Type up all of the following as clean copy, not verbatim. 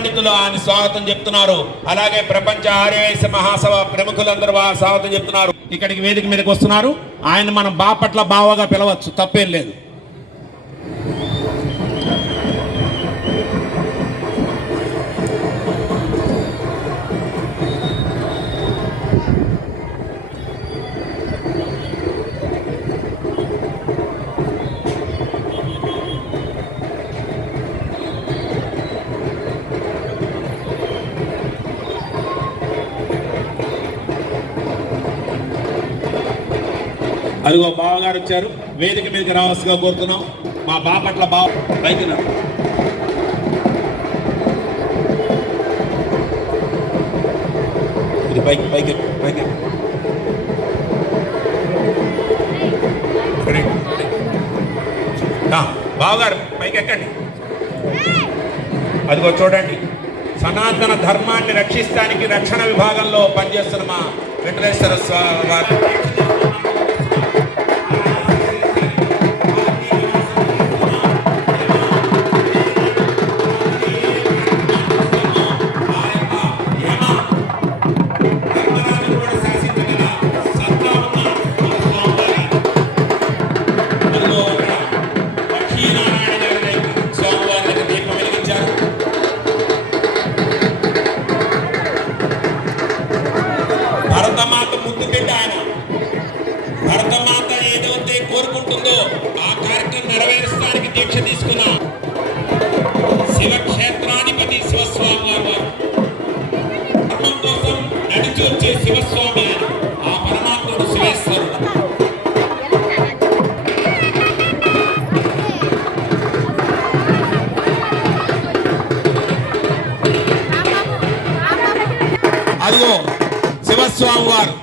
పండితులు ఆయన స్వాగతం చెప్తున్నారు. అలాగే ప్రపంచ ఆర్యవైశ్య మహాసభ ప్రముఖులందరూ స్వాగతం చెప్తున్నారు. ఇక్కడికి వేదిక మీదకి వస్తున్నారు. ఆయన మనం బాపట్ల బావగా పిలవచ్చు, తప్పేం లేదు. అదిగో బావగారు వచ్చారు. వేదిక మీదకి రావాల్సిగా కోరుతున్నాం. మా బాపట్ల బావ పైకి ఇది పైకి పైకి పైకి బావగారు పైకి ఎక్కండి. అదిగో చూడండి, సనాతన ధర్మాన్ని రక్షిస్తానికి రక్షణ విభాగంలో పనిచేస్తున్న మా వెంకటేశ్వర స్వామి వారు. భరతమాత ముద్దు బిడ్డ ఆయన. భరతమాత ఏదైతే కోరుకుంటుందో ఆ కార్యక్రమం నెరవేర్చడానికి దీక్ష తీసుకున్న శివక్షేత్రాధిపతి శివస్వామి వారు. ధర్మం కోసం నడిచి వచ్చే శివస్వామి ఆ పరమాత్ముడు శివేశ్వరుడు. అదిగో శివస్వామి వారు.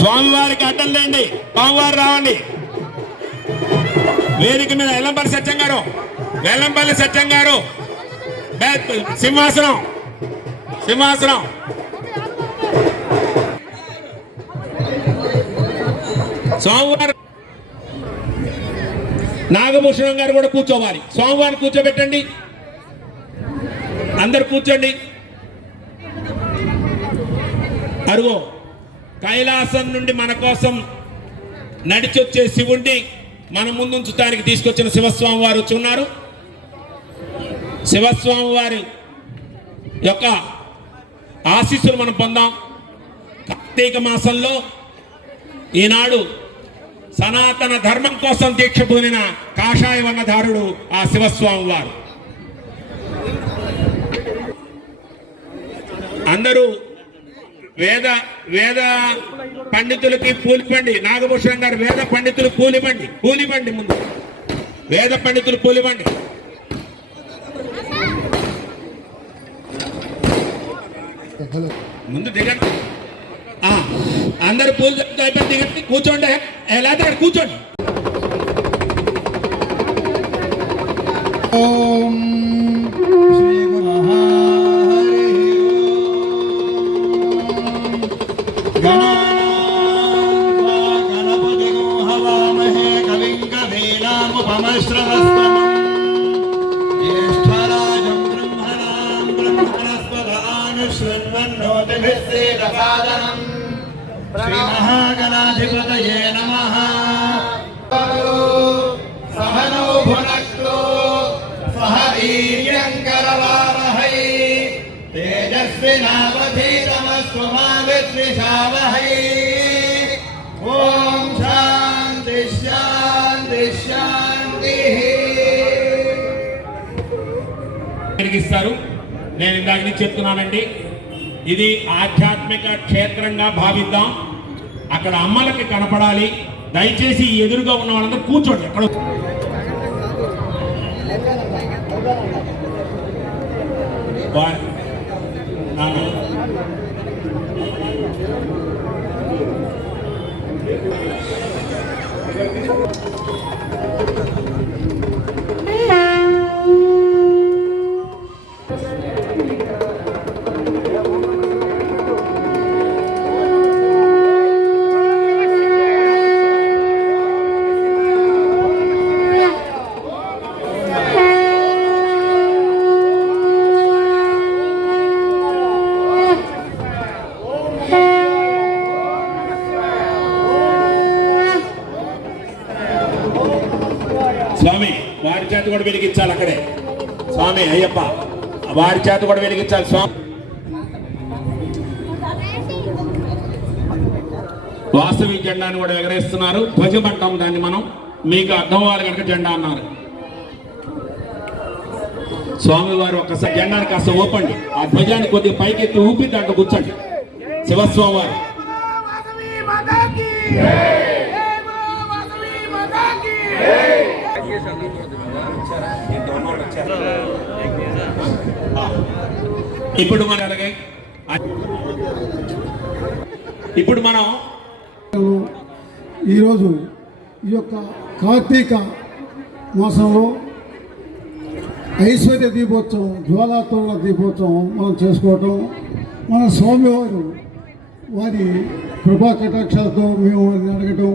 స్వామివారికి అడ్డం లేండి, స్వామివారు రావండి. వేదిక మీద వెల్లంపల్లి సత్యం గారు, వెల్లంపల్లి సత్యం గారు సింహాసనం సింహాసనం. స్వామివారు నాగభూషణం గారు కూడా కూర్చోవాలి. స్వామివారిని కూర్చోబెట్టండి, అందరు కూర్చోండి. అరుగో కైలాసం నుండి మన కోసం నడిచొచ్చే శివుణ్ణి మన ముందుంచడానికి తీసుకొచ్చిన శివస్వామి వారు వచ్చి ఉన్నారు. శివస్వామి వారి యొక్క ఆశీస్సులు మనం పొందాం. కార్తీక మాసంలో ఈనాడు సనాతన ధర్మం కోసం దీక్ష పూనిన కాషాయ వర్ణధారుడు ఆ శివస్వామి వారు. అందరూ వేద వేద పండితులకి పూలిపండి. నాగభూషణం గారు వేద పండితులు పూలిపండి, పూలిపండి. ముందు వేద పండితులు పూలిపండి. ముందు దిగండి. అందరు పూలు చెప్తే అయిపోయి దిగండి, కూర్చోండి. ఎలా కూర్చోండి. ఓం శ్రీ గురుహరి గణపతి హవామహే కవిం కవీనాముపమశ్రవస్తమం జ్యేష్ఠరాజం బ్రహ్మణాం బ్రహ్మణస్పదానుశృణ్వన్నోతిభిస్సేదసాదనం శ్రీ మహాగణాధిపతయే నమః. సహనౌ భునక్తు సహ వీర్యం కరవావహై తేజస్వినావధీతమస్తు మా విద్విషావహై. ఓం శాంతి శాంతి శాంతి. ఇస్తారు. నేను ఇందాక నుంచి చెప్తున్నానండి, ఇది ఆధ్యాత్మిక క్షేత్రంగా భావిద్దాం. అక్కడ అమ్మలకి కనపడాలి. దయచేసి ఎదురుగా ఉన్న వాళ్ళందరూ కూర్చోండి. ఎక్కడ కూడా వెలిగించాలి అక్కడే. స్వామి అయ్యప్ప వారి చేత కూడా వెలిగించాలి స్వామి. వాసవి జెండాను కూడా ఎగరేస్తున్నారు. ధ్వజం అంటాం దాన్ని మనం, మీకు అర్థం అవ్వాలి కనుక జెండా అన్నారు. స్వామివారు ఒక్కసారి జెండాను కాస్త ఊపండి, ఆ ధ్వజాన్ని కొద్దిగా పైకెత్తి ఊపి దాంట్లో కూర్చోండి. శివస్వామి వారు ఇప్పుడు మన అలాగే ఇప్పుడు మనం ఈరోజు ఈ యొక్క కార్తీక మాసంలో ఐశ్వర్య దీపోత్సవం, జ్వాలాతోరణ దీపోత్సవం మనం చేసుకోవటం, మన స్వామివారు వారి కృపా కటాక్షాలతో మేము వారిని అడగటం,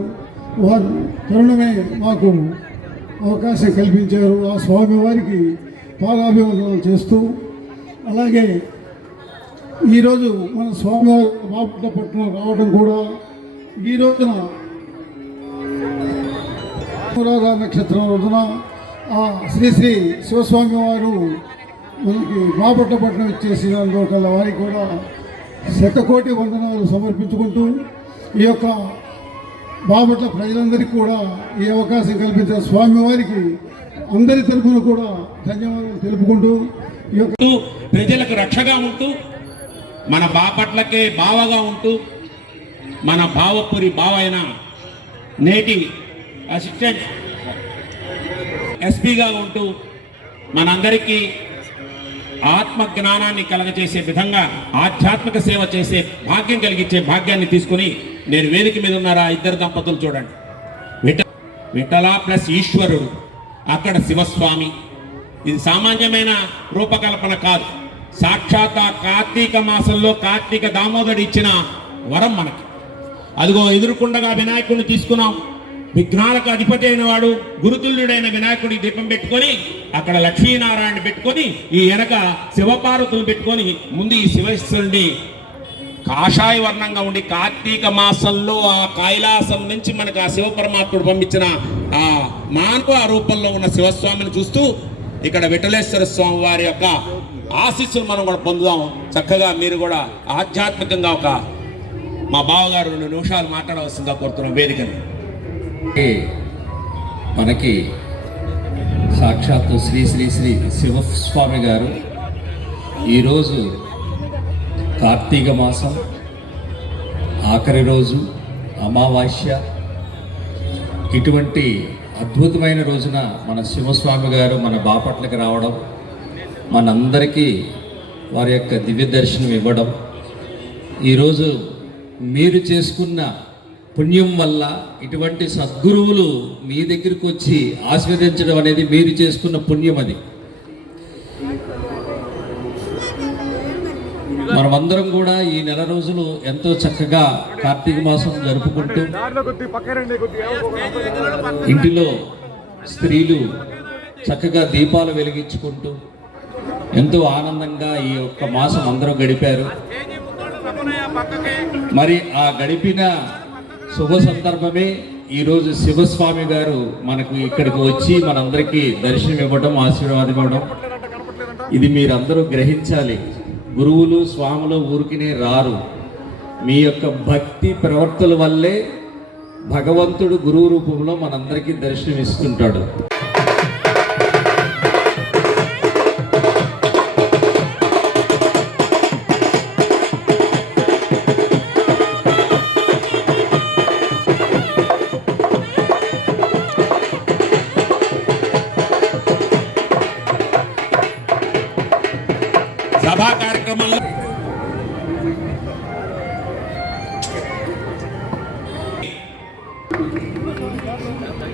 వారు తరుణమే మాకు అవకాశం కల్పించారు. ఆ స్వామివారికి పాదాభివందనాలు చేస్తూ, అలాగే ఈరోజు మన స్వామివారి బాపట్ల రావడం కూడా ఈ రోజున అనురాధ నక్షత్రం రోజున ఆ శ్రీ శ్రీ శివస్వామి వారు మనకి బాపట్లపట్నం ఇచ్చేసినందువల్ల వారికి కూడా శతకోటి వందనాలు సమర్పించుకుంటూ, ఈ యొక్క బాపట్ల ప్రజలందరికీ కూడా ఈ అవకాశం కల్పించిన స్వామివారికి అందరి తరఫున కూడా ధన్యవాదాలు తెలుపుకుంటూ, ఈ యొక్క ప్రజలకు రక్షగా ఉంటూ, మన బాపట్లకే బావగా ఉంటూ, మన బావపురి బావ అయిన నేటి అసిస్టెంట్ ఎస్పీగా ఉంటూ మనందరికీ ఆత్మ జ్ఞానాన్ని కలగజేసే విధంగా ఆధ్యాత్మిక సేవ చేసే భాగ్యం కలిగించే భాగ్యాన్ని తీసుకుని నేను వేదిక మీద ఉన్నారా ఇద్దరు దంపతులు చూడండి. విఠల ప్లస్ ఈశ్వరుడు, అక్కడ శివస్వామి. ఇది సామాన్యమైన రూపకల్పన కాదు, సాక్షాత్ కార్తీక మాసంలో కార్తీక దామోదరుడు ఇచ్చిన వరం మనకి. అదిగో ఎదురుకుండగా వినాయకుడిని తీసుకున్నాం. విఘ్నాలకు అధిపతి అయిన వాడు గురుతుల్యుడైన వినాయకుడికి దీపం పెట్టుకొని, అక్కడ లక్ష్మీనారాయణ పెట్టుకొని, ఈ వెనక శివపార్వతులు పెట్టుకొని, ముందు ఈ శివేశ్వరుడి కాషాయ వర్ణంగా ఉండి కార్తీక మాసంలో ఆ కైలాసం నుంచి మనకు ఆ శివపరమాత్ముడు పంపించిన ఆ మానవ రూపంలో ఉన్న శివస్వామిని చూస్తూ ఇక్కడ విఠలేశ్వర స్వామి వారి యొక్క ఆశీస్సులు మనం కూడా పొందుదాం. చక్కగా మీరు కూడా ఆధ్యాత్మికంగా ఒక మా బావగారు 2 నిమిషాలు మాట్లాడవలసిందిగా కోరుతున్నాం వేదికని. మనకి సాక్షాత్తు శ్రీ శ్రీ శ్రీ శివస్వామి గారు ఈరోజు కార్తీక మాసం ఆఖరి రోజు అమావాస్య, ఇటువంటి అద్భుతమైన రోజున మన శివస్వామి గారు మన బాపట్లకి రావడం, మనందరికీ వారి యొక్క దివ్య దర్శనం ఇవ్వడం, ఈరోజు మీరు చేసుకున్న పుణ్యం వల్ల ఇటువంటి సద్గురువులు మీ దగ్గరికి వచ్చి ఆశీర్వదించడం అనేది మీరు చేసుకున్న పుణ్యం. అది మనమందరం కూడా ఈ నెల రోజులు ఎంతో చక్కగా కార్తీక మాసం జరుపుకుంటూ ఇంటిలో స్త్రీలు చక్కగా దీపాలు వెలిగించుకుంటూ ఎంతో ఆనందంగా ఈ ఒక్క మాసం అందరూ గడిపారు. మరి ఆ గడిపిన శుభ సందర్భమే ఈరోజు శివస్వామి గారు మనకు ఇక్కడికి వచ్చి మనందరికీ దర్శనం ఇవ్వడం, ఆశీర్వాదం ఇవ్వడం. ఇది మీరందరూ గ్రహించాలి. గురువులు స్వాములు ఊరికినే రారు, మీ యొక్క భక్తి ప్రవర్తన వల్లే భగవంతుడు గురువు రూపంలో మనందరికీ దర్శనం ఇస్తుంటాడు. సభా కార్యక్రమంలో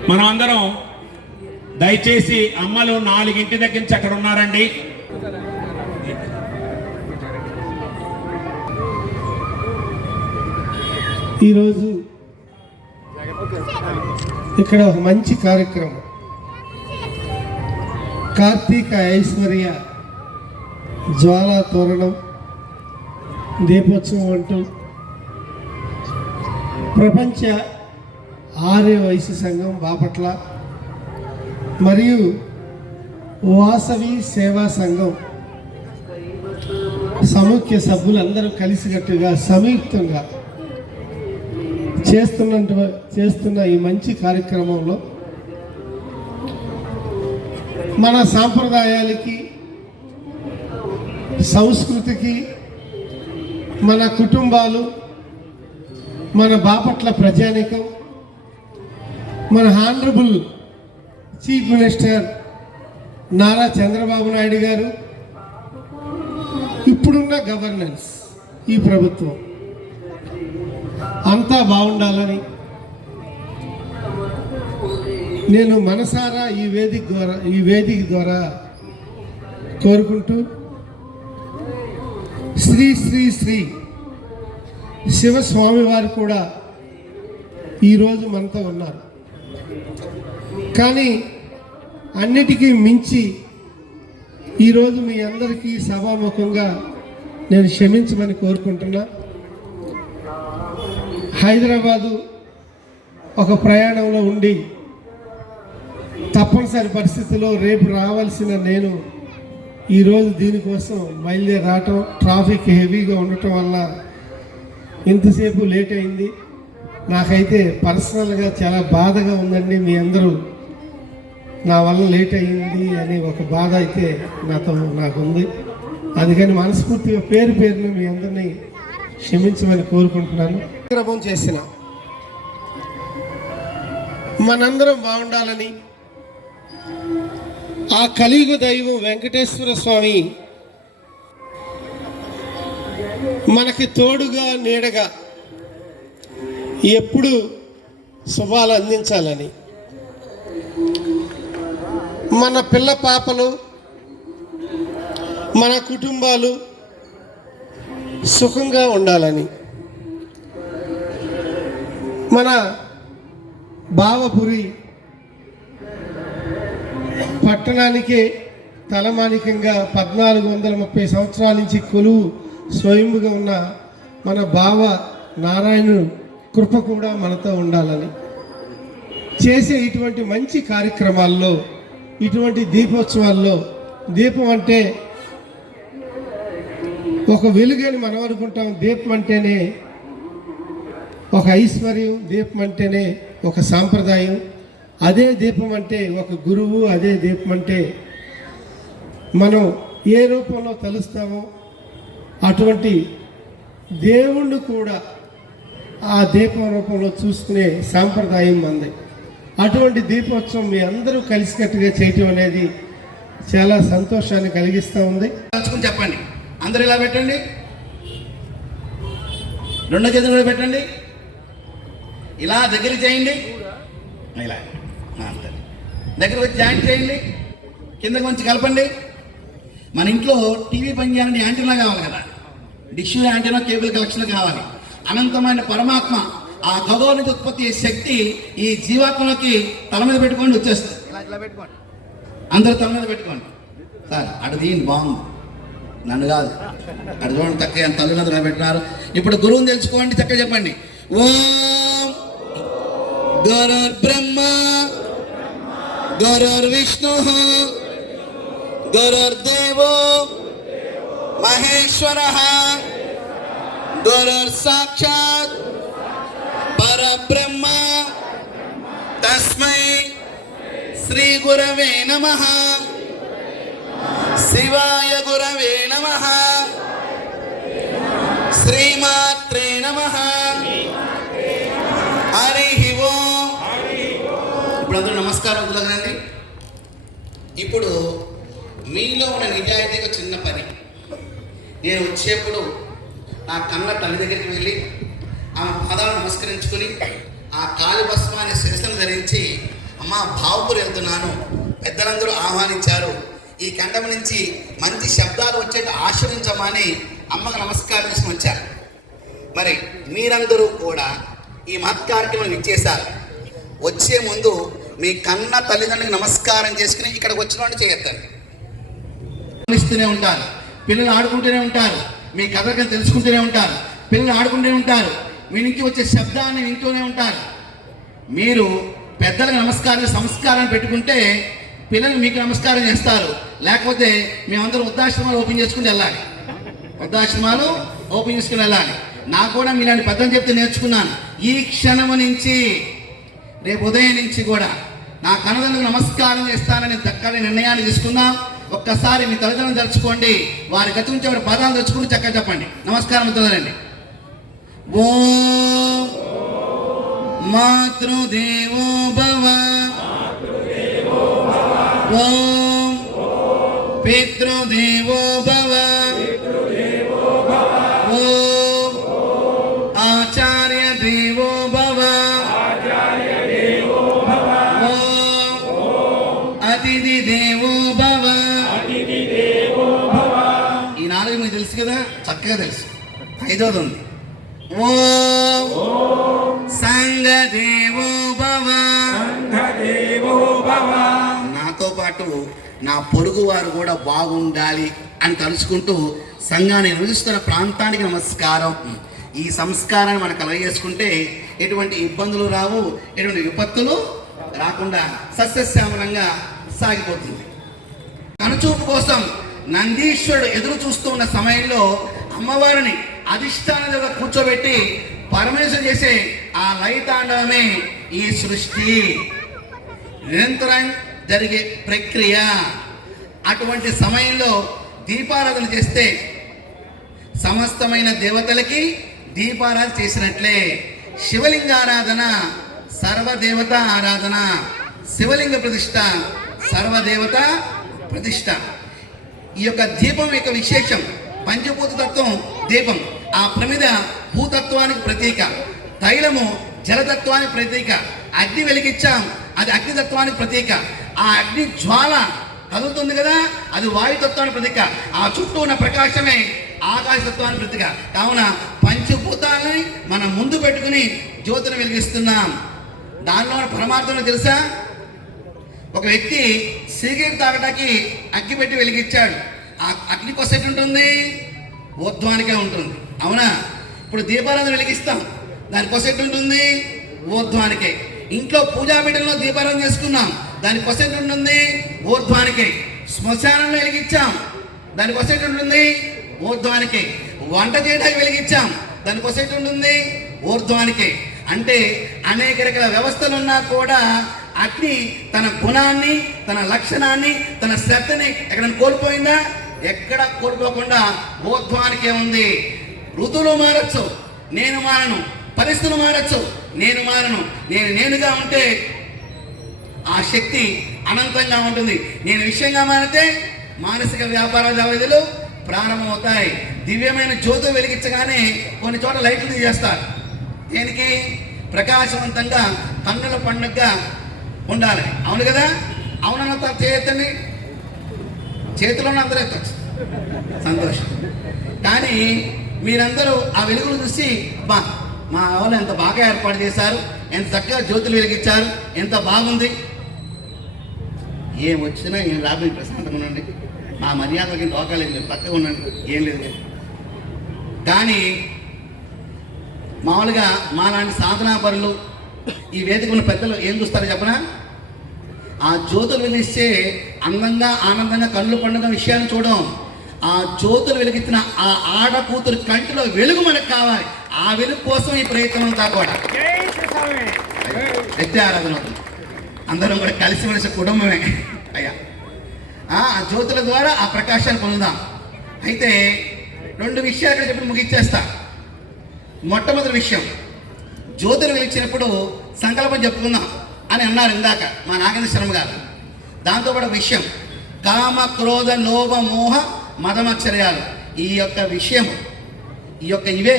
మనం అందరం దయచేసి అమ్మలు 4 దగ్గర నుంచి అక్కడ ఉన్నారండి. ఈరోజు ఇక్కడ ఒక మంచి కార్యక్రమం, కార్తీక ఐశ్వర్య జ్వాలా తోరణం దీపోత్సవం అంటూ ప్రపంచ ఆర్య వైశ్య సంఘం బాపట్ల మరియు వాసవి సేవా సంఘం సముఖ్య సభ్యులందరూ కలిసికట్టుగా సంయుక్తంగా చేస్తున్న ఈ మంచి కార్యక్రమంలో మన సాంప్రదాయాలకి, సంస్కృతికి, మన కుటుంబాలు, మన బాపట్ల ప్రజానికం, మన honourable chief minister Nara Chandrababu Naidu గారు, ఇప్పుడున్న గవర్నెన్స్ ఈ ప్రభుత్వం అంతా బాగుండాలని నేను మనసారా ఈ వేదిక ద్వారా కోరుకుంటూ శ్రీ శ్రీ శ్రీ శివస్వామి వారు కూడా ఈరోజు మనతో ఉన్నారు. కానీ అన్నిటికీ మించి ఈరోజు మీ అందరికీ సభాముఖంగా నేను క్షమించమని కోరుకుంటున్నా. హైదరాబాదు ఒక ప్రయాణంలో ఉండి తప్పనిసరి పరిస్థితుల్లో రేపు రావాల్సిన నేను ఈరోజు దీనికోసం బయలుదేరి రావటం, ట్రాఫిక్ హెవీగా ఉండటం వల్ల ఇంతసేపు లేట్ అయింది. నాకైతే పర్సనల్గా చాలా బాధగా ఉందండి. మీ అందరూ నా వల్ల లేట్ అయ్యింది అని ఒక బాధ అయితే నాకుంది. అందుకని మనస్ఫూర్తిగా పేరున మీ అందరినీ క్షమించమని కోరుకుంటున్నాను. కార్యక్రమం చేసిన మనందరం బాగుండాలని ఆ కలియుగ దైవం వెంకటేశ్వర స్వామి మనకి తోడుగా నీడగా ఎప్పుడు శుభాలు అందించాలని, మన పిల్ల పాపలు, మన కుటుంబాలు సుఖంగా ఉండాలని, మన బావపురి పట్టణానికే తలమానికంగా 1430 సంవత్సరాల నుంచి కొలువు స్వయంగా ఉన్న మన బావ నారాయణుడు కృప కూడా మనతో ఉండాలని చేసే ఇటువంటి మంచి కార్యక్రమాల్లో, ఇటువంటి దీపోత్సవాల్లో, దీపం అంటే ఒక వెలుగని మనం అనుకుంటాం. దీపం అంటేనే ఒక ఐశ్వర్యం, దీపం అంటేనే ఒక సాంప్రదాయం. అదే దీపం అంటే ఒక గురువు, అదే దీపం అంటే మనం ఏ రూపంలో తలుస్తామో అటువంటి దేవుణ్ణి కూడా ఆ దీపం రూపంలో చూసుకునే సాంప్రదాయం మంది. అటువంటి దీపోత్సవం మీ అందరూ కలిసికట్టుగా చేయటం అనేది చాలా సంతోషాన్ని కలిగిస్తూ ఉంది. చెప్పండి, అందరూ ఇలా పెట్టండి, రెండో చేతులు కూడా పెట్టండి, ఇలా దగ్గర చేయండి, ఇలా దగ్గర వచ్చి జాయింట్ చేయండి, కిందకి మంచి కలపండి. మన ఇంట్లో టీవీ పని చేయాలంటే యాంటీనా కావాలి కదా, డిష్ యాంటీనా, కేబుల్ కలెక్షన్ కావాలి. అనంతమైన పరమాత్మ ఆ ఖగోళ నుంచి ఉత్పత్తి అయ్యే శక్తి ఈ జీవాత్మలకి తల మీద పెట్టుకోండి, వచ్చేస్తుంది. ఇలా పెట్టుకోండి, అందరూ తల మీద పెట్టుకోండి. సార్ అటు తీయండి, బాగుంది, నన్ను కాదు, అటు చూడండి చక్కగా తల్లిదండ్రులు పెట్టినారు. ఇప్పుడు గురువుని తెలుసుకోండి, చక్కగా చెప్పండి. ఓం గురుర్ బ్రహ్మ గురుర్ విష్ణు గురుర్దేవో మహేశ్వర గురుర్ సాక్షాత్ పరబ్రహ్మ తస్మై శ్రీ గురవే నమః శివాయ గురవే నమః శ్రీమాత్రే నమః హరి ఓం. ఇప్పుడు అందరూ నమస్కారం వదలగండి. ఇప్పుడు మీలో ఉన్న నిజాయితీగా చిన్న పని, నేను వచ్చేప్పుడు నా కన్న తల్లి దగ్గరికి వెళ్ళి ఆమె పాదాలను నమస్కరించుకుని ఆ కాలి భస్మాన్ని శిరస్సును ధరించి, అమ్మ భావపూర్ వెళ్తున్నాను, పెద్దలందరూ ఆహ్వానించారు, ఈ కండం నుంచి మంచి శబ్దాలు వచ్చేట్టు ఆశ్రయించమని అమ్మకు నమస్కారం చేసుకుని వచ్చారు. మరి మీరందరూ కూడా ఈ మహత్ కార్యక్రమం ఇచ్చేశారు. వచ్చే ముందు మీ కన్న తల్లిదండ్రులకు నమస్కారం చేసుకుని ఇక్కడికి వచ్చిన వాళ్ళు చేయొద్దండి. ఇస్తూనే ఉంటారు, పిల్లలు ఆడుకుంటూనే ఉంటారు, మీ కథలను తెలుసుకుంటూనే ఉంటారు, పిల్లలు ఆడుకుంటూనే ఉంటారు, మీ నుంచి వచ్చే శబ్దాన్ని వింటూనే ఉంటారు. మీరు పెద్దలకు నమస్కారం సంస్కారాన్ని పెట్టుకుంటే పిల్లలు మీకు నమస్కారం చేస్తారు, లేకపోతే మేమందరం వృద్ధాశ్రమాలు ఓపెన్ చేసుకుని వెళ్ళాలి. వృద్ధాశ్రమాలు ఓపెన్ చేసుకుని వెళ్ళాలి. నాకు కూడా మీలాంటి పెద్దని చెప్తే నేర్చుకున్నాను. ఈ క్షణము నుంచి రేపు ఉదయం నుంచి కూడా నా కన్నదలకు నమస్కారం చేస్తానని చక్కని నిర్ణయాన్ని తీసుకున్నాం. ఒక్కసారి మీ తల్లిదండ్రులు తలుచుకోండి, వారి గతి నుంచి వారి పదాలు తలుచుకుంటూ చక్కగా చెప్పండి. నమస్కారం తల్లండి. ఓం మాతృదేవో భవ, ఓం పితృదేవో భవ, ఓం ఆచార్య దేవో భవ, ఓం అతిథి దేవో భవ. ఈ నాలుగు మీకు తెలుసు కదా, చక్కగా తెలుసు. ఐదోది ఉంది, ఓం సంఘ దేవో భవ. నాతో పాటు నా పొరుగు వారు కూడా బాగుండాలి అని తలుచుకుంటూ సంఘాన్ని నిర్వహిస్తున్న ప్రాంతానికి నమస్కారం. ఈ సంస్కారాన్ని మనం కలగజేసుకుంటే ఎటువంటి ఇబ్బందులు రావు, ఎటువంటి విపత్తులు రాకుండా సస్యశ్యామలంగా సాగిపోతుంది. కనుచూపు కోసం నందీశ్వరుడు ఎదురు చూస్తూ ఉన్న సమయంలో అమ్మవారిని అధిష్టానంగా కూర్చోబెట్టి పరమేశ్వరుడు చేసే ఆ లయతాండవమే ఈ సృష్టి, నిరంతరం జరిగే ప్రక్రియ. అటువంటి సమయంలో దీపారాధన చేస్తే సమస్తమైన దేవతలకి దీపారాధన చేసినట్లే. శివలింగారాధన సర్వదేవత ఆరాధన, శివలింగ ప్రతిష్ట సర్వదేవత ప్రతిష్ట. ఈ యొక్క దీపం యొక్క విశేషం, పంచభూత తత్వం దీపం. ఆ ప్రమిద భూతత్వానికి ప్రతీక, తైలము జలతత్వానికి ప్రతీక, అగ్ని వెలిగించాం అది అగ్నితత్వానికి ప్రతీక. ఆ అగ్ని జ్వాల కదులుతుంది కదా, అది వాయుతత్వానికి ప్రతీక. ఆ చుట్టూ ఉన్న ప్రకాశమే ఆకాశతత్వానికి ప్రతీక. కావున పంచభూతాలని మనం ముందు పెట్టుకుని జ్యోతిని వెలిగిస్తున్నాం. దానిలో పరమార్థం తెలుసా? ఒక వ్యక్తి సిగరెట్ తాగటానికి అగ్గి పెట్టి వెలిగించాడు. ఆ అగ్ని కోసం ఎటు ఉంటుంది? ఊర్ధ్వానికే ఉంటుంది, అవునా? ఇప్పుడు దీపారాధన వెలిగిస్తాం, దానికోసం ఎటు ఉంటుంది? ఊర్ధ్వానికే. ఇంట్లో పూజాపీఠంలో దీపారాధన చేసుకున్నాం, దానికోసం ఎటు ఉంటుంది? ఊర్ధ్వానికే. శ్మశానంలో వెలిగించాం, దానికోసం ఎటు ఉంటుంది? ఊర్ధ్వానికే. వంట చేయడానికి వెలిగించాం, దానికోసం ఎటు ఉంటుంది? ఊర్ధ్వానికే. అంటే అనేక రకాల వ్యవస్థలు ఉన్నా కూడా అగ్ని తన గుణాన్ని, తన లక్షణాన్ని, తన శ్రద్ధని ఎక్కడైనా కోల్పోయిందా? ఎక్కడ కోల్పోకుండా ఊర్ధ్వానికే ఉంది. ఋతువులు మారచ్చు, నేను మారను. పరిస్థితులు మారచ్చు, నేను మారను. నేనుగా ఉంటే ఆ శక్తి అనంతంగా ఉంటుంది. నేను విషయంగా మారితే మానసిక వ్యాపార వ్యవధులు ప్రారంభమవుతాయి. దివ్యమైన జ్యోతి వెలిగించగానే కొన్ని చోట్ల లైట్లు తీసేస్తారు. దేనికి? ప్రకాశవంతంగా కన్నుల పండుగగా ఉండాలి, అవును కదా? అవునన్న చేయొద్దండి, చేతిలోనే అందరూ ఎత్తచ్చు, సంతోషం. కానీ మీరందరూ ఆ వెలుగులు చూసి మా వాళ్ళు ఎంత బాగా ఏర్పాటు చేశారు, ఎంత చక్కగా జ్యోతులు వెలిగించారు, ఎంత బాగుంది. ఏం వచ్చినా ఏం రాబోయే ప్రశాంతంగా ఉండండి, మా మర్యాదలకి డోకాలేదు, మీరు పక్కగా ఉండండి, ఏం లేదు. కానీ మామూలుగా మాలాంటి సాధనా పరులు, ఈ వేదిక ఉన్న పెద్దలు ఏం చూస్తారో చెప్పనా? ఆ జ్యోతులు వెలిగిస్తే అందంగా ఆనందంగా కళ్ళు పండుగ విషయాన్ని చూడడం. ఆ జ్యోతులు వెలిగించిన ఆ ఆడ కూతురు కంటిలో వెలుగు మనకు కావాలి. ఆ వెలుగు కోసం ఈ ప్రయత్నం అంతా కూడా ఎత్తే ఆరాధన అవుతుంది. అందరం కూడా కలిసిమెలిసి కుటుంబమే అయ్యా. ఆ జ్యోతుల ద్వారా ఆ ప్రకాశాన్ని పొందుదాం. అయితే రెండు విషయాలు ఇక్కడ చెప్పి ముగిచ్చేస్తా. మొట్టమొదటి విషయం, జ్యోతులు వెలిగించినప్పుడు సంకల్పం చెప్పుకుందాం అని అన్నారు ఇందాక మా నాగేంద్ర శర్మ గారు. దాంతోపాటు విషయం, కామ క్రోధ లోభ మోహ మదమచ్చర్యాలు. ఈ యొక్క విషయం, ఈ యొక్క ఇవే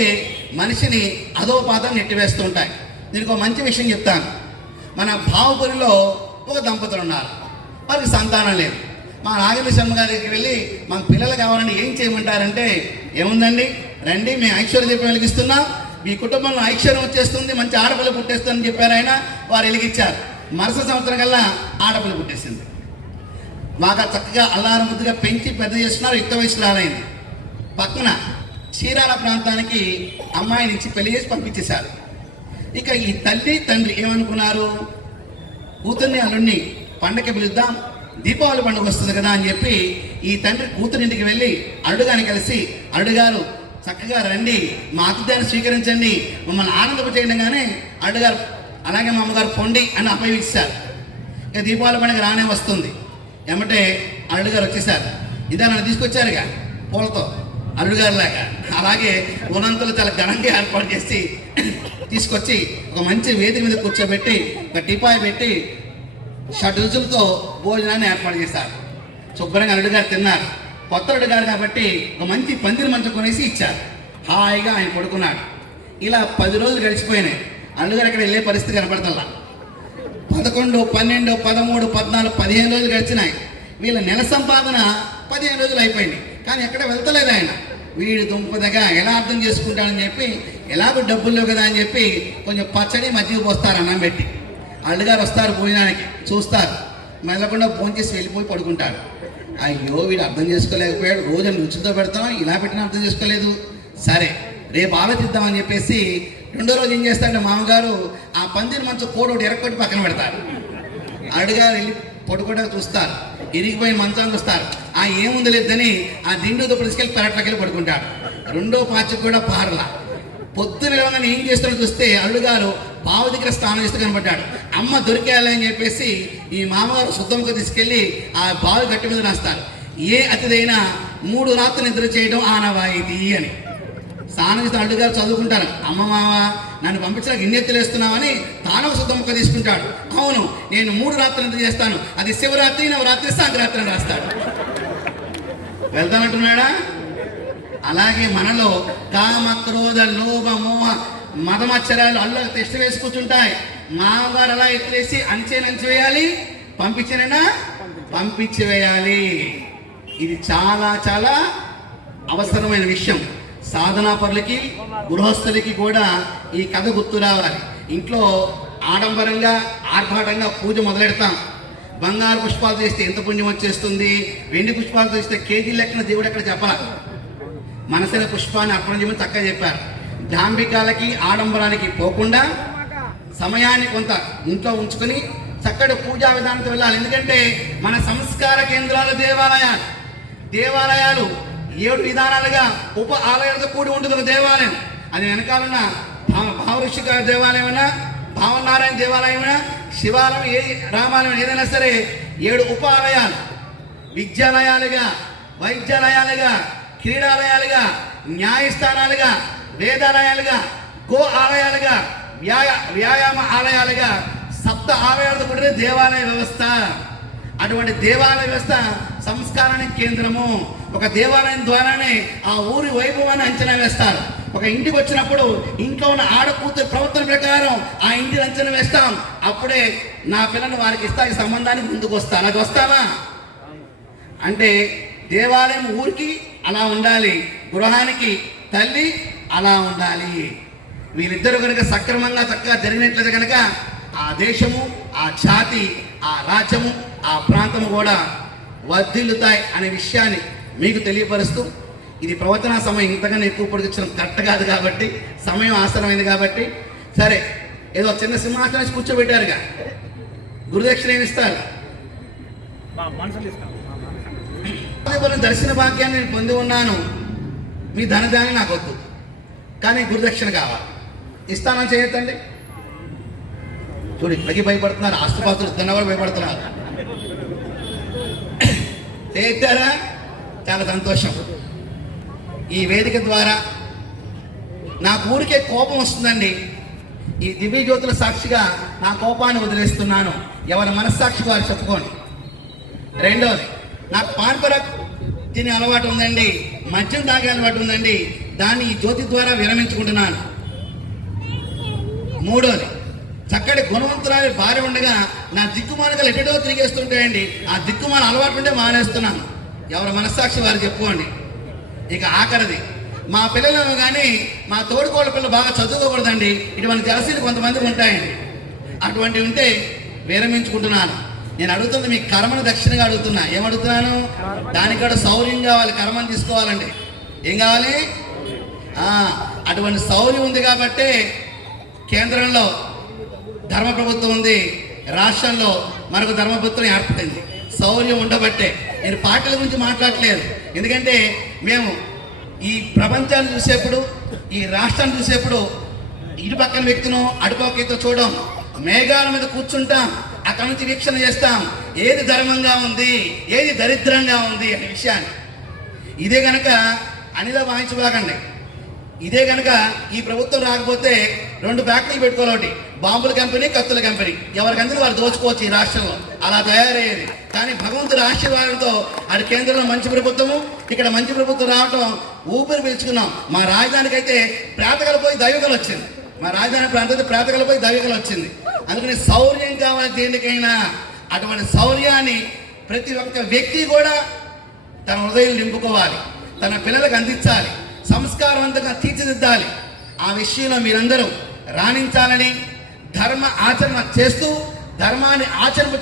మనిషిని అధోపాదం నెట్టివేస్తూ ఉంటాయి. దీనికి ఒక మంచి విషయం చెప్తాను. మన భావపురిలో ఒక దంపతులు ఉన్నారు, వారికి సంతానం లేదు. మా నాగేంద్ర శర్మ గారి దగ్గరికి వెళ్ళి మాకు పిల్లలు కావాలని ఏం చేయమంటారంటే, ఏముందండి రండి, మేము ఐశ్వర్య దీపం వెలిగిస్తున్నాం, మీ కుటుంబంలో ఐశ్వర్యం వచ్చేస్తుంది, మంచి ఆడపిల్ల పుట్టేస్తుందని చెప్పారు ఆయన. వారు వెలిగించారు. మరుసటి సంవత్సరం కల్లా ఆడపిల్ల పుట్టేసింది. బాగా చక్కగా అల్లారం ముద్దుగా పెంచి పెద్ద చేస్తున్నారు. యుక్త వయసులో అయింది. పక్కన చీరాల ప్రాంతానికి అమ్మాయిని ఇచ్చి పెళ్లి చేసి పంపించేశారు. ఇక ఈ తల్లి తండ్రి ఏమనుకున్నారు, కూతుర్ని అల్లుడిని పండగకి పిలుద్దాం, దీపావళి పండుగ వస్తుంది కదా అని చెప్పి ఈ తండ్రి కూతురింటికి వెళ్ళి అల్లుడుగారిని కలిసి, అల్లుడుగారు చక్కగా రండి, మా అతిథ్యాన్ని స్వీకరించండి, మమ్మల్ని ఆనందపచేయడంగానే అల్లుడుగారు అలాగే మా అమ్మగారు పొండి అని అప్పగిస్తారు. ఇక దీపావళి పండుగ రానే వస్తుంది. ఏమంటే అల్లుడుగారు వచ్చేసారు. ఇదే నన్ను తీసుకొచ్చారుగా పూలతో అల్లుడుగారు లాగా. అలాగే ఉన్నంతలు చాలా ఘనంగా ఏర్పాటు చేసి తీసుకొచ్చి ఒక మంచి వేదిక మీద కూర్చోబెట్టి ఒక టిపాయి పెట్టి షడ్రుచులతో భోజనాన్ని ఏర్పాటు చేశారు. శుభ్రంగా అల్లుడుగారు తిన్నారు. కొత్త అల్లుడుగారు కాబట్టి ఒక మంచి పందిరి మంచం కొనేసి ఇచ్చారు. హాయిగా ఆయన పడుకున్నాడు. ఇలా 10 రోజులు గడిచిపోయినాయి. అల్లుడుగారు ఇక్కడ వెళ్ళే పరిస్థితి కనపడతల్లా. 11, 12, 13, 14, 15 రోజులు గడిచినాయి. వీళ్ళ నెల సంపాదన 15 రోజులు అయిపోయింది. కానీ ఎక్కడ వెళ్తలేదు ఆయన. వీడు దుంపదగా ఎలా అర్థం చేసుకుంటాడని చెప్పి, ఎలాగో డబ్బుల్లో కదా అని చెప్పి కొంచెం పచ్చడి మజ్జిగ పోస్తారు అన్నం పెట్టి. అల్లుగారు వస్తారు భోజనానికి, చూస్తారు, మెల్లకుండా భోజనం చేసి వెళ్ళిపోయి పడుకుంటాడు. అయ్యో వీడు అర్థం చేసుకోలేకపోయాడు, రోజు రుచితో పెడతాం, ఇలా పెట్టిన అర్థం చేసుకోలేదు, సరే రేపు ఆలోచిద్దామని చెప్పేసి 2వ రోజు ఏం చేస్తాడంటే మామగారు ఆ పందిరి మంచం కోడోటి ఎరక్కొట్టి పక్కన పెడతారు. అల్లుగారు వెళ్ళి పడుకోవడానికి చూస్తారు, ఇరిగిపోయిన మంచాన్ని చూస్తారు. ఆ ఏముంది లేదని ఆ దిండు దుప్పుడు తీసుకెళ్ళి పెరట్లోకి వెళ్ళి పడుకుంటాడు. 2వ పాచి కూడా పారలా. పొద్దున లేవగానే ఏం చేస్తాడో చూస్తే అల్లుగారు బావి దగ్గర స్నానం చేస్తూ కనబడ్డాడు. అమ్మ దొరికేయాలి అని చెప్పేసి ఈ మామగారు శుద్ధంగా తీసుకెళ్ళి ఆ బావి గట్టి మీద రాస్తారు, ఏ అతిథైనా 3 రాత్రులు నిద్ర చేయడం ఆనవాయితీ అని. స్నానం చేసిన అల్లుగారు చదువుకుంటారు, అమ్మ మామ నన్ను పంపించడానికి ఇన్నెత్తులు వేస్తున్నామని తాను శుద్ధముక్క తీసుకుంటాడు. అవును నేను 3 రాత్రులు నిద్ర చేస్తాను, అది శివరాత్రి, నవరాత్రి, సంక్రాంతి అని రాస్తాడు. వెళ్తానంటున్నాడా? అలాగే మనలో కామ, క్రోధ, లోభ, మోహ, మదమచ్చరాలు అల్లకు తెష్ట వేసి కూర్చుంటాయి. మామగారు అలా ఎత్తులేసి నంచి వేయాలి, పంపించి వేయాలి. ఇది చాలా చాలా అవసరమైన విషయం. సాధనా పరులకి, గృహస్థులకి కూడా ఈ కథ గుర్తు రావాలి. ఇంట్లో ఆడంబరంగా ఆర్భాటంగా పూజ మొదలెడతాం. బంగారు పుష్పాలు చేస్తే ఎంత పుణ్యం వచ్చేస్తుంది, వెండి పుష్పాలు చేస్తే కేజీ లెక్కన దేవుడు ఎక్కడ చెప్పాలి. మనసిన పుష్పాన్ని అర్పణ చేయమని చక్కగా చెప్పారు. జాంబికాలకి ఆడంబరానికి పోకుండా సమయాన్ని కొంత ఇంట్లో ఉంచుకొని చక్కటి పూజా విధానంతో వెళ్ళాలి. ఎందుకంటే మన సంస్కార కేంద్రాలు దేవాలయాలు 7 విధానాలుగా ఉప ఆలయాలతో కూడి ఉంటుంది దేవాలయం. అది వెనకాలన్న భావఋషి దేవాలయమైనా, భావనారాయణ దేవాలయమైనా, శివాలయం, ఏ రామాలయం ఏదైనా సరే 7 ఉప ఆలయాలు విద్యాలయాలుగా, వైద్యాలయాలుగా, క్రీడాలయాలుగా, న్యాయస్థానాలుగా, వేదాలయాలుగా, గో ఆలయాలుగా, వ్యాయామ ఆలయాలుగా 7 ఆలయాలతో కూడిన దేవాలయ వ్యవస్థ. అటువంటి దేవాలయ వ్యవస్థ సంస్కారానికి కేంద్రము. ఒక దేవాలయం ద్వారానే ఆ ఊరి వైభవాన్ని అంచనా వేస్తారు. ఒక ఇంటికి వచ్చినప్పుడు ఇంట్లో ఉన్న ఆడకూతురు ప్రవర్తన ప్రకారం ఆ ఇంటిని అంచనా వేస్తాం. అప్పుడే నా పిల్లలు వారికి ఇస్తా, ఈ సంబంధానికి ముందుకు వస్తా. అలాగే వస్తావా అంటే దేవాలయం ఊరికి అలా ఉండాలి, గృహానికి తల్లి అలా ఉండాలి. వీరిద్దరు కనుక సక్రమంగా చక్కగా జరిగినట్లయితే కనుక ఆ దేశము, ఆ జాతి, ఆ రాజ్యము, ఆ ప్రాంతము కూడా వర్ధిల్లుతాయి అనే విషయాన్ని మీకు తెలియపరుస్తూ, ఇది ప్రవచన సమయం ఇంతకన్నా ఎక్కువ పొడిగించడం కరెక్ట్ కాదు కాబట్టి, సమయం ఆసనమైంది కాబట్టి, సరే ఏదో చిన్న సింహాసనం కూర్చోబెట్టారుగా, గురుదక్షిణ ఏమిస్తారు? దర్శన భాగ్యాన్ని నేను పొంది ఉన్నాను, మీ ధనదాన్ని నాకు వద్దు, కానీ గురుదక్షిణ కావాలి, ఇస్తానని చేయొద్దండి. చూడు ఇప్పటికీ భయపడుతున్నారు, ఆస్తుపాస్తులు ఇస్తున్నా కూడా భయపడుతున్నారు. చేస్తారా? చాలా సంతోషం. ఈ వేదిక ద్వారా నాకు ఊరికే కోపం వస్తుందండి. ఈ దివ్య జ్యోతుల సాక్షిగా నా కోపాన్ని వదిలేస్తున్నాను. ఎవరి మనస్సాక్షి వారు చెప్పుకోండి. రెండోది, నాకు పాన్పరాక్ తినే అలవాటు ఉందండి, మద్యం తాగే అలవాటు ఉందండి, దాన్ని ఈ జ్యోతి ద్వారా విరమించుకుంటున్నాను. మూడోది, చక్కటి గుణవంతురాలి భార్య ఉండగా నా దిక్కుమానగలు ఎటో తిరిగేస్తుంటాయండి, ఆ దిక్కుమాన అలవాటు ఉంటే మానేస్తున్నాను. ఎవరి మనస్సాక్షి వారు చెప్పుకోండి. ఇక ఆఖరిది, మా పిల్లలను కానీ మా తోడుకోళ్ళ పిల్లలు బాగా చదువుకోకూడదండి, ఇటువంటి జలసీలు కొంతమందికి ఉంటాయండి, అటువంటివి ఉంటే విరమించుకుంటున్నాను. నేను అడుగుతుంది మీ కర్మను దక్షిణగా అడుగుతున్నా. ఏమడుగుతున్నాను? దానికి కూడా సౌర్యం కావాలి, కర్మను తీసుకోవాలండి. ఏం కావాలి? అటువంటి సౌర్యం ఉంది కాబట్టే కేంద్రంలో ధర్మ ప్రభుత్వం ఉంది, రాష్ట్రంలో మరొక ధర్మపుత్రం ఏర్పడింది. శౌర్యం ఉండబట్టే. నేను పార్టీల గురించి మాట్లాడట్లేదు, ఎందుకంటే మేము ఈ ప్రపంచాన్ని చూసేప్పుడు, ఈ రాష్ట్రాన్ని చూసేప్పుడు ఇటు పక్కన వ్యక్తిను అటుపక్కతో చూడం, మేఘాల మీద కూర్చుంటాం, అక్కడి నుంచి వీక్షణ చేస్తాం, ఏది ధర్మంగా ఉంది, ఏది దరిద్రంగా ఉంది అనే విషయాన్ని. ఇదే కనుక అనిలా వాయించబాకండి. ఇదే కనుక ఈ ప్రభుత్వం రాకపోతే 2 ఫ్యాక్టరీలు పెట్టుకోవాలి, బాంబుల కంపెనీ, కత్తుల కంపెనీ, ఎవరికందరూ వారు దోచుకోవచ్చు ఈ రాష్ట్రంలో, అలా తయారయ్యేది. కానీ భగవంతుడి ఆశీర్వాదంతో అటు కేంద్రంలో మంచి ప్రభుత్వము, ఇక్కడ మంచి ప్రభుత్వం రావటం ఊపిరి పీల్చుకున్నాం. మా రాజధానికి అయితే ప్రేతకలు పోయి దైవకలు వచ్చింది, మా రాజధాని ప్రాంతం ప్రేతకలు పోయి దైవకలు వచ్చింది. అందుకని శౌర్యం కావాలి దేనికైనా, అటువంటి శౌర్యాన్ని ప్రతి ఒక్క వ్యక్తి కూడా తన హృదయం నింపుకోవాలి, తన పిల్లలకు అందించాలి, సంస్కారవంతంగా తీర్చిదిద్దాలి. ఆ విషయంలో మీరందరూ రాణించాలని, ధర్మ ఆచరణ చేస్తూ ధర్మాన్ని ఆచరణ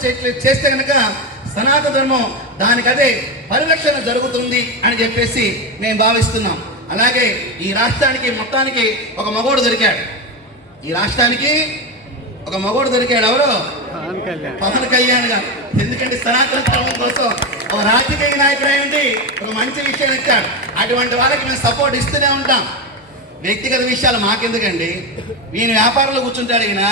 చేస్తే కనుక సనాతన ధర్మం దానికదే పరిరక్షణ జరుగుతుంది అని చెప్పేసి మేము భావిస్తున్నాం. అలాగే ఈ రాష్ట్రానికి మొత్తానికి ఒక మగోడు దొరికాడు, ఈ రాష్ట్రానికి ఒక మగోడు దొరికాడు. ఎవరు? పవన్ కళ్యాణ్ గారు. ఎందుకంటే సనాతన ధర్మం కోసం ఒక రాజకీయ నాయకుడైంది ఒక మంచి విషయం ఇచ్చాడు. అటువంటి వాళ్ళకి మేము సపోర్ట్ ఇస్తూనే ఉంటాం. వ్యక్తిగత విషయాలు మాకెందుకండి, ఈయన వ్యాపారంలో కూర్చుంటాడు, ఈయన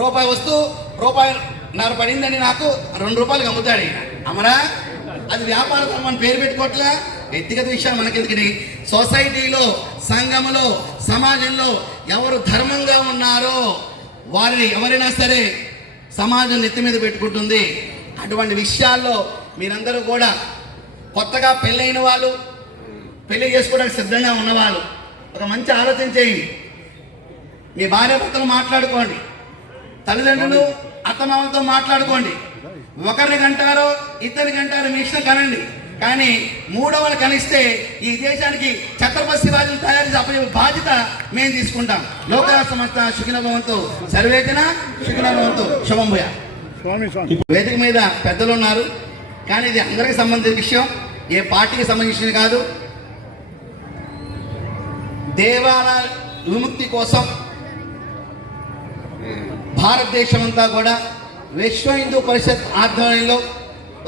రూపాయి వస్తూ రూపాయిన్నర పడిందని నాకు 2 రూపాయలకి అమ్ముతాడు ఈయన. అమరా అది వ్యాపార ధర్మం పేరు పెట్టుకోవట్లా. వ్యక్తిగత విషయాలు మనకెందుకని, సొసైటీలో, సంఘంలో, సమాజంలో ఎవరు ధర్మంగా ఉన్నారో వారిని ఎవరైనా సరే సమాజం నెత్తి మీద పెట్టుకుంటుంది. అటువంటి విషయాల్లో మీరందరూ కూడా కొత్తగా పెళ్ళైన వాళ్ళు, పెళ్లి చేసుకోవడానికి సిద్ధంగా ఉన్నవాళ్ళు ఒక మంచి ఆలోచన చేయండి. మీ భార్య భర్తలు మాట్లాడుకోండి, తల్లిదండ్రులు అత్తమామలతో మాట్లాడుకోండి. ఒకరిని కంటారో ఇద్దరిని కంటారో మీ ఇష్టం కనండి, కానీ మూడవని కనిస్తే ఈ దేశానికి ఛత్రపతి శివాజీని తయారు చేసే అప్పటి బాధ్యత మేము తీసుకుంటాం. లోకా సమస్త సుఖినో భవంతు, సర్వేజన సుఖినో భవంతు, శుభం భూయా. వేదిక మీద పెద్దలు ఉన్నారు, కానీ ఇది అందరికి సంబంధించిన విషయం, ఏ పార్టీకి సంబంధించింది కాదు. దేవాలయ విముక్తి కోసం భారతదేశం అంతా కూడా విశ్వ హిందూ పరిషత్ ఆధ్వర్యంలో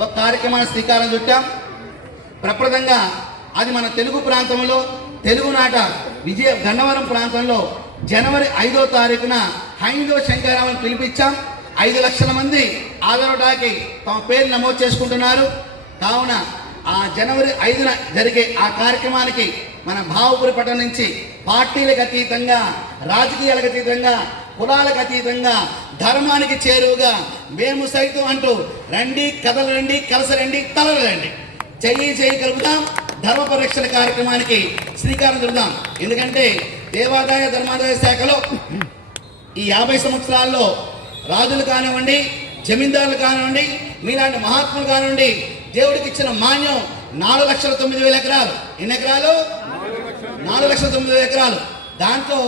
ఒక కార్యక్రమాన్ని శ్రీకారం చుట్టాం. ప్రప్రదంగా అది మన తెలుగు ప్రాంతంలో, తెలుగునాట గన్నవరం ప్రాంతంలో జనవరి 5వ తారీఖున హైందవ శంకరామని పిలిపించాం. 5 లక్షల మంది ఆధారటాకి తమ పేరు నమోదు చేసుకుంటున్నారు. కావున ఆ జనవరి 5న జరిగే ఆ కార్యక్రమానికి మన భావపురి పట్టణం నుంచి పార్టీలకు అతీతంగా, రాజకీయాలకు అతీతంగా, కులాలకు అతీతంగా ధర్మానికి చేరువుగా మేము సైతం అంటూ రండి, కథలు రండి, కలస రండి, తలలు రండి, చెయ్యి కలుపుదాం, ధర్మ పరిరక్షణ కార్యక్రమానికి శ్రీకారం చుడదాం. ఎందుకంటే దేవాదాయ ధర్మాదాయ శాఖలో ఈ 50 సంవత్సరాల్లో రాజులు కానివ్వండి, జమీందారులు కానివ్వండి, మీలాంటి మహాత్ములు కానివ్వండి, దేవుడికి ఇచ్చిన మాన్యం 4,09,000 ఎకరాలు. ఎన్ని ఎకరాలు? 4,09,000 ఎకరాలు. దాంట్లో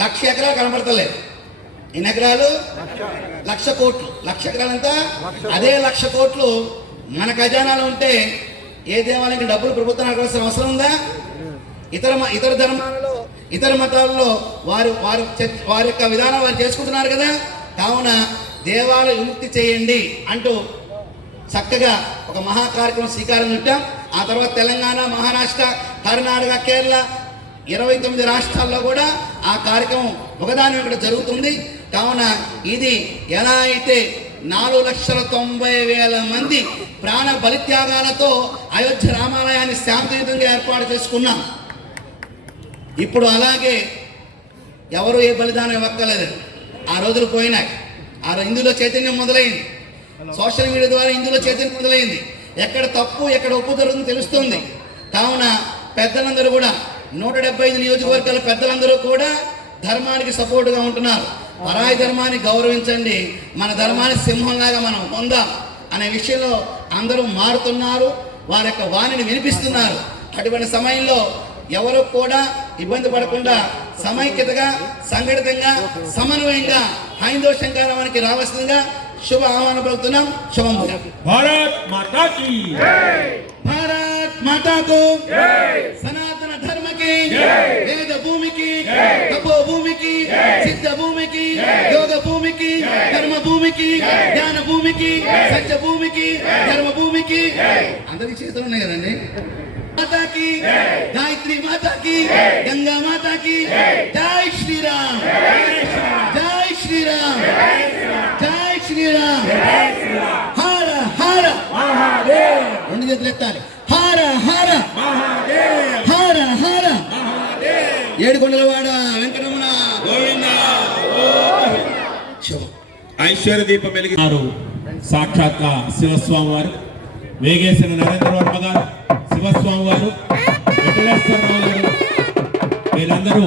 1,00,000 ఎకరాలు కనబడతలేదు. ఎన్ని ఎకరాలు? 1,00,000 కోట్లు. 1,00,000 ఎకరాలంతా అదే 1,00,000 కోట్లు మన ఖజానాలో ఉంటే ఏ దేవాలయానికి డబ్బులు ప్రభుత్వం అడగాల్సిన అవసరం ఉందా? ఇతర ధర్మాలలో, ఇతర మతాలలో వారి యొక్క విధానం వారు చేసుకుంటున్నారు కదా. కావున దేవాలయ విముక్తి చేయండి అంటూ చక్కగా ఒక మహా కార్యక్రమం శ్రీకారం చుట్టాం. ఆ తర్వాత తెలంగాణ, మహారాష్ట్ర, కర్ణాటక, కేరళ 29 రాష్ట్రాల్లో కూడా ఆ కార్యక్రమం ఒకదాని ఒకటి జరుగుతుంది. కావున ఇది ఎలా అయితే 4,90,000 మంది ప్రాణ బలిత్యాగాలతో అయోధ్య రామాలయాన్ని శాంతియుతంగా ఏర్పాటు చేసుకున్నాం. ఇప్పుడు అలాగే ఎవరు ఏ బలిదానం ఇవ్వక్కర్లేదు. ఆ రోజులు పోయినాయి. హిందువులో చైతన్యం మొదలైంది. సోషల్ మీడియా ద్వారా హిందువులో చైతన్యం మొదలైంది. ఎక్కడ తప్పు ఎక్కడ ఒప్పు జరుగుతుందో తెలుస్తుంది. కావున పెద్దలందరూ కూడా 175 నియోజకవర్గాల పెద్దలందరూ కూడా ధర్మానికి సపోర్టుగా ఉంటున్నారు. పరాయి ధర్మాన్ని గౌరవించండి, మన ధర్మాన్ని సింహంలాగా మనం పొందాం అనే విషయంలో అందరూ మారుతున్నారు, వారి యొక్క వాణిని వినిపిస్తున్నారు. అటువంటి సమయంలో ఎవరు కూడా ఇబ్బంది పడకుండా సమైక్యతగా, సంఘటితంగా, సమన్వయంగా హైందవ శంకరామానికి రావాల్సిందిగా శుభ ఆహ్వానం పలుకుతున్నాం. శుభం. భారత్ మాతా కీ జై, భారత్ మాతాకు జై, సనాతన ధర్మకి జై, వేద భూమికి జై, తపో భూమికి జై, సిద్ధ భూమికి జై, యోగ భూమికి జై, ధర్మ భూమికి, జ్ఞాన భూమికి, సత్య భూమికి, ధర్మ భూమికి అందరికి చేతులు ఉన్నాయి కదండి. మాతాకి, గాయత్రి మాతాకి, గంగా మాతాకి, జై శ్రీరామ్, జై శ్రీరామ్, జై శ్రీరామ్. హర హర మహాదేవ్. రెండు చేతులు ఎత్తాలి. హర హర మహాదేవ్, హర హర మహాదేవ్. ఏడుకొండలవాడ వెంకటరమణ గోవింద. ఐశ్వర్య దీపం వెలిగినారు సాక్షాత్గా శివస్వామి వారు, వేగేశ్వర నరేంద్ర వర్మ గారు, శివస్వామి వారు, వెంకటేశ్వరరావు గారు, వీళ్ళందరూ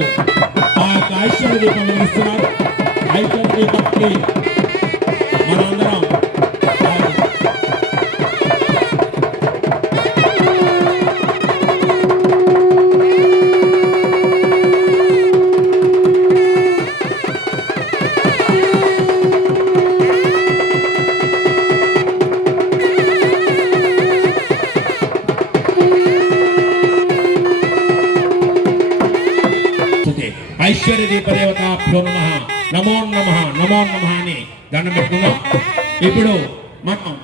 ఆ యొక్క ఐశ్వర్య దీపం వెలిగిస్తున్నారు. ఐశ్వర్య దీపంకి మనందరం ఐశ్వర్య దీపదేవతాభ్యో నమః, నమో నమః, నమో నమః అని దండం పెట్టుకుందాం. ఇప్పుడు మనం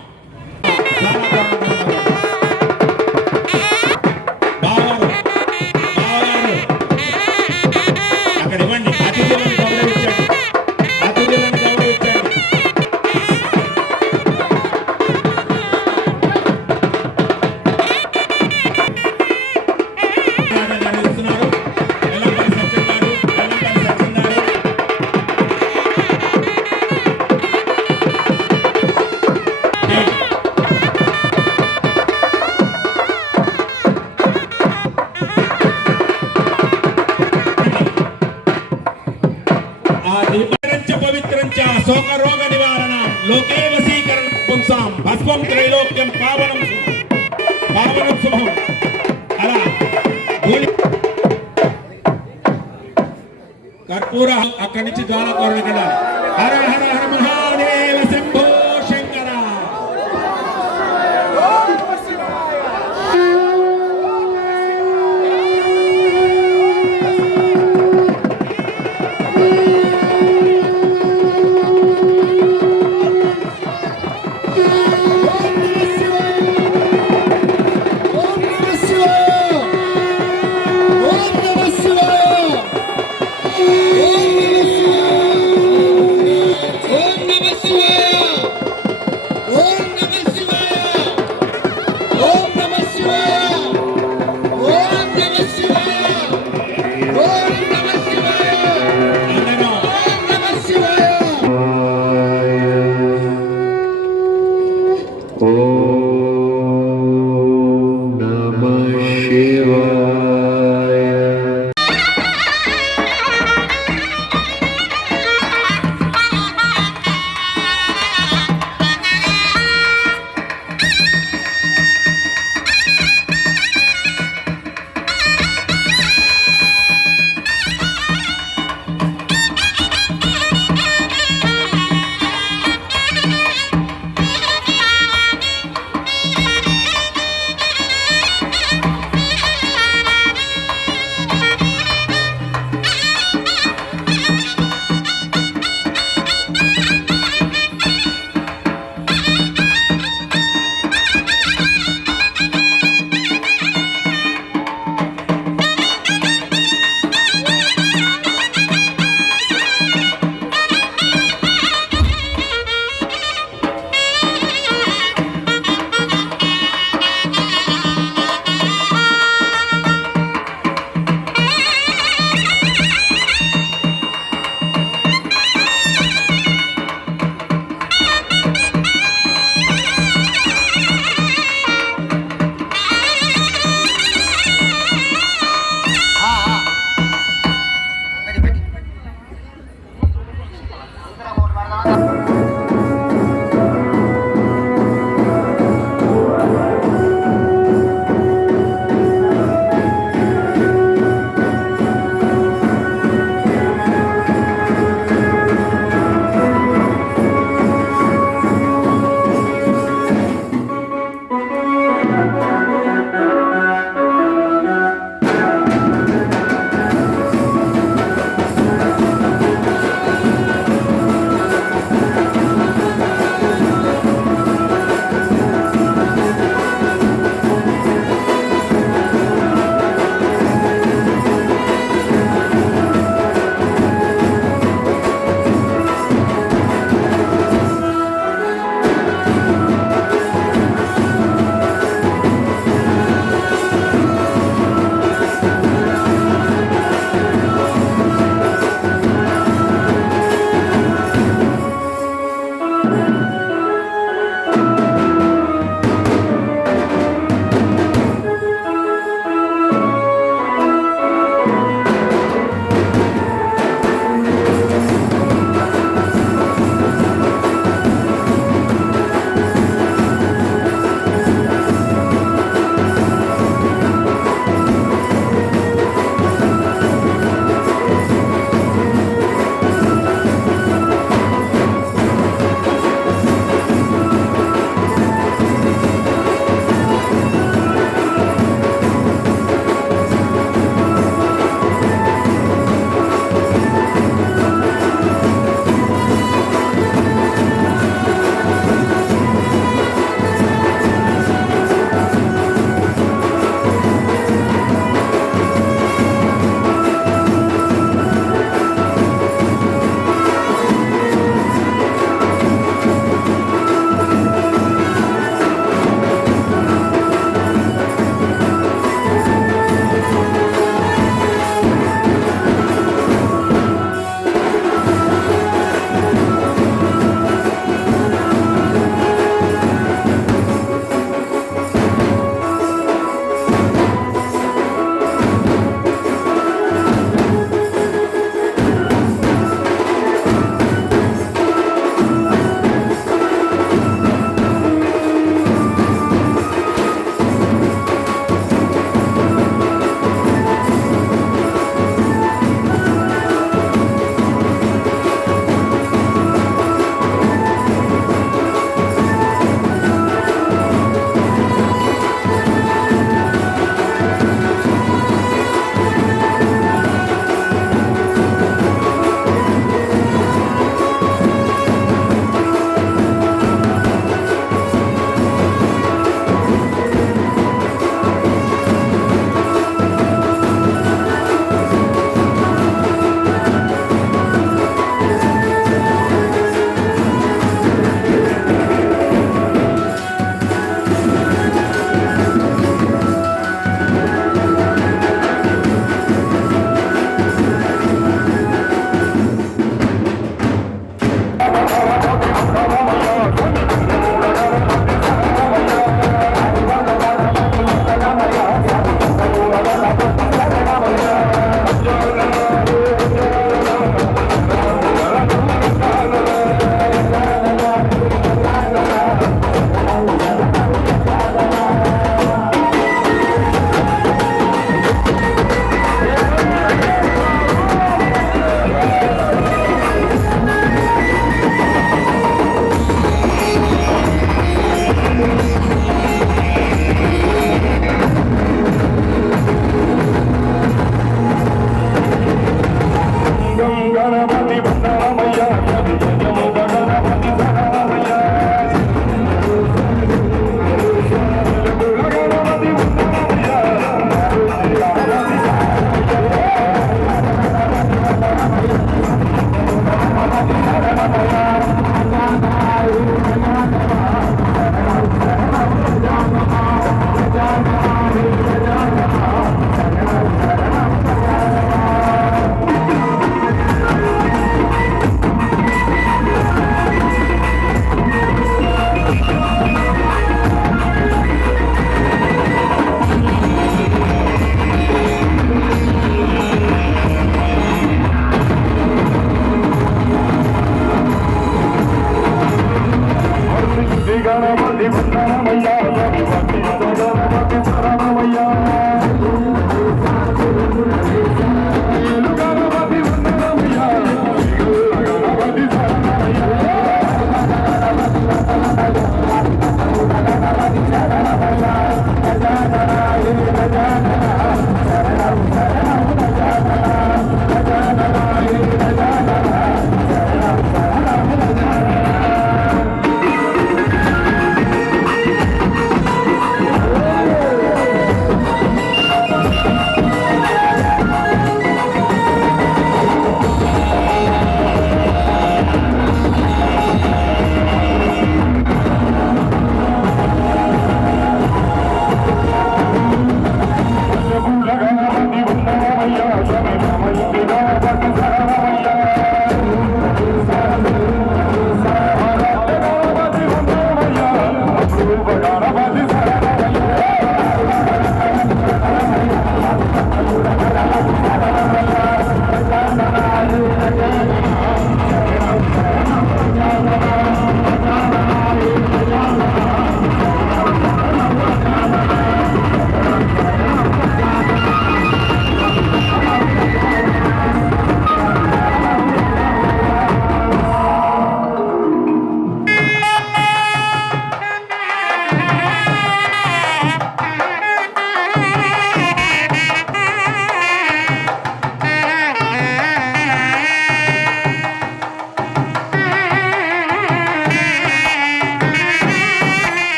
బావగారు అక్కడ ఇవ్వండి. అతిథులను గౌరవించండి, అతిథులను గౌరవించండి. నిర్వహిస్తున్నారు వెల్లంపల్లి సత్యం గారు, వెల్లంపల్లి సత్యం గారు. పవిత్రంచ శోక రోగ నివారణ లోకే వశీకరణ పుంసాం భస్మం త్రైలోక్యం పావనం పావనం శుభం. అలా కర్పూర అక్కడి నుంచి జ్వాల కోరణ. హర హర హర మహా